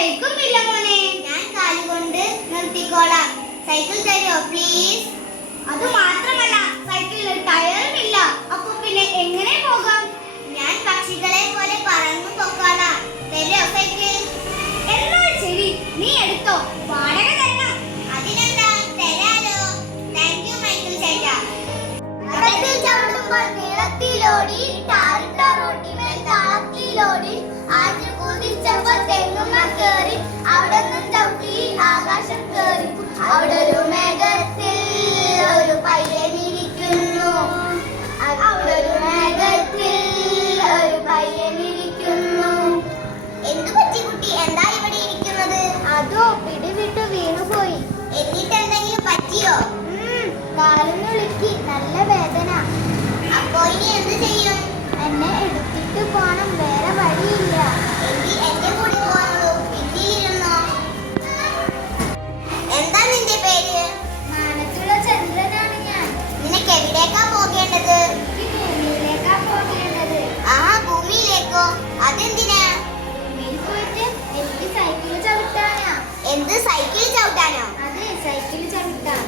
ബ്രേക്കും ഇല്ല മോനെ. ഞാൻ കാലുകൊണ്ട് നിർത്തിക്കോളാം. സൈക്കിൾ തരുമോ പ്ലീസ്? അത് മാത്രമല്ല സൈക്കിളിൽ ടയറും ഇല്ല. അപ്പൊ പിന്നെ എങ്ങനെ പോകാം? ഞാൻ പക്ഷികളെ പോലെ പറന്നു പൊക്കോളാം. തരുമോ സൈക്കിൾ? എന്നാൽ ശരി, നീ എടുത്തോ. വാടക തരണം. അതിനെന്താ, തരാലോ. താങ്ക് യു മൈക്കിൾ ചേട്ടാ. അകത്തിൽ ചവിട്ടുമ്പോൾ നീളത്തിലോടി, ടാറിട്ട റോട്ടിന്മേൽ താളത്തിലോടി, ആദ്യം കുതിച്ചപ്പോൾ തെങ്ങുമ്മ കേറി, അവിടെ നിന്ന് ചവിട്ടി ആകാശം കേറി. അവിടെ ഒരു മേഘത്തിൽ ഒരു പയ്യനിരിക്കുന്നു. അവിടെ ഒരു മേഘത്തിൽ ഒരു പയ്യനിരിക്കുന്നു. എന്തു പറ്റി കുട്ടി? എന്താ ഇവിടെ ഇരിക്കുന്നത്? അതോ പിടിവിട്ട് വീണുപോയി. എന്നിട്ട് എന്തെങ്കിലും പറ്റിയോ? കാലിനുളുക്കി, നല്ല വേദന. അപ്പോ ഇനി എന്ത് ചെയ്യും? എന്നെ എടുത്തിട്ട് പോണം, വേറെ വഴിയില്ല. എങ്കിൽ എന്റെ കൂടെ പോകണോ? പിന്നിലിരുന്നോ? എന്താ നിന്റെ പേര്? മാനത്തുള്ള ചന്ദ്രനാണ് ഞാൻ. നിനക്ക് എവിടേക്കാ പോകേണ്ടത്? ഭൂമിയിലേക്കാ പോകേണ്ടത്. ആഹാ, ഭൂമിയിലേക്കോ? അതെന്തിനാ? ഭൂമിയിൽ പോയിട്ട് എനിക്ക് സൈക്കിൾ ചവിട്ടാനാ. എന്ത്, സൈക്കിൾ ചവിട്ടാനോ? അതെ, സൈക്കിൾ ചവിട്ടാൻ.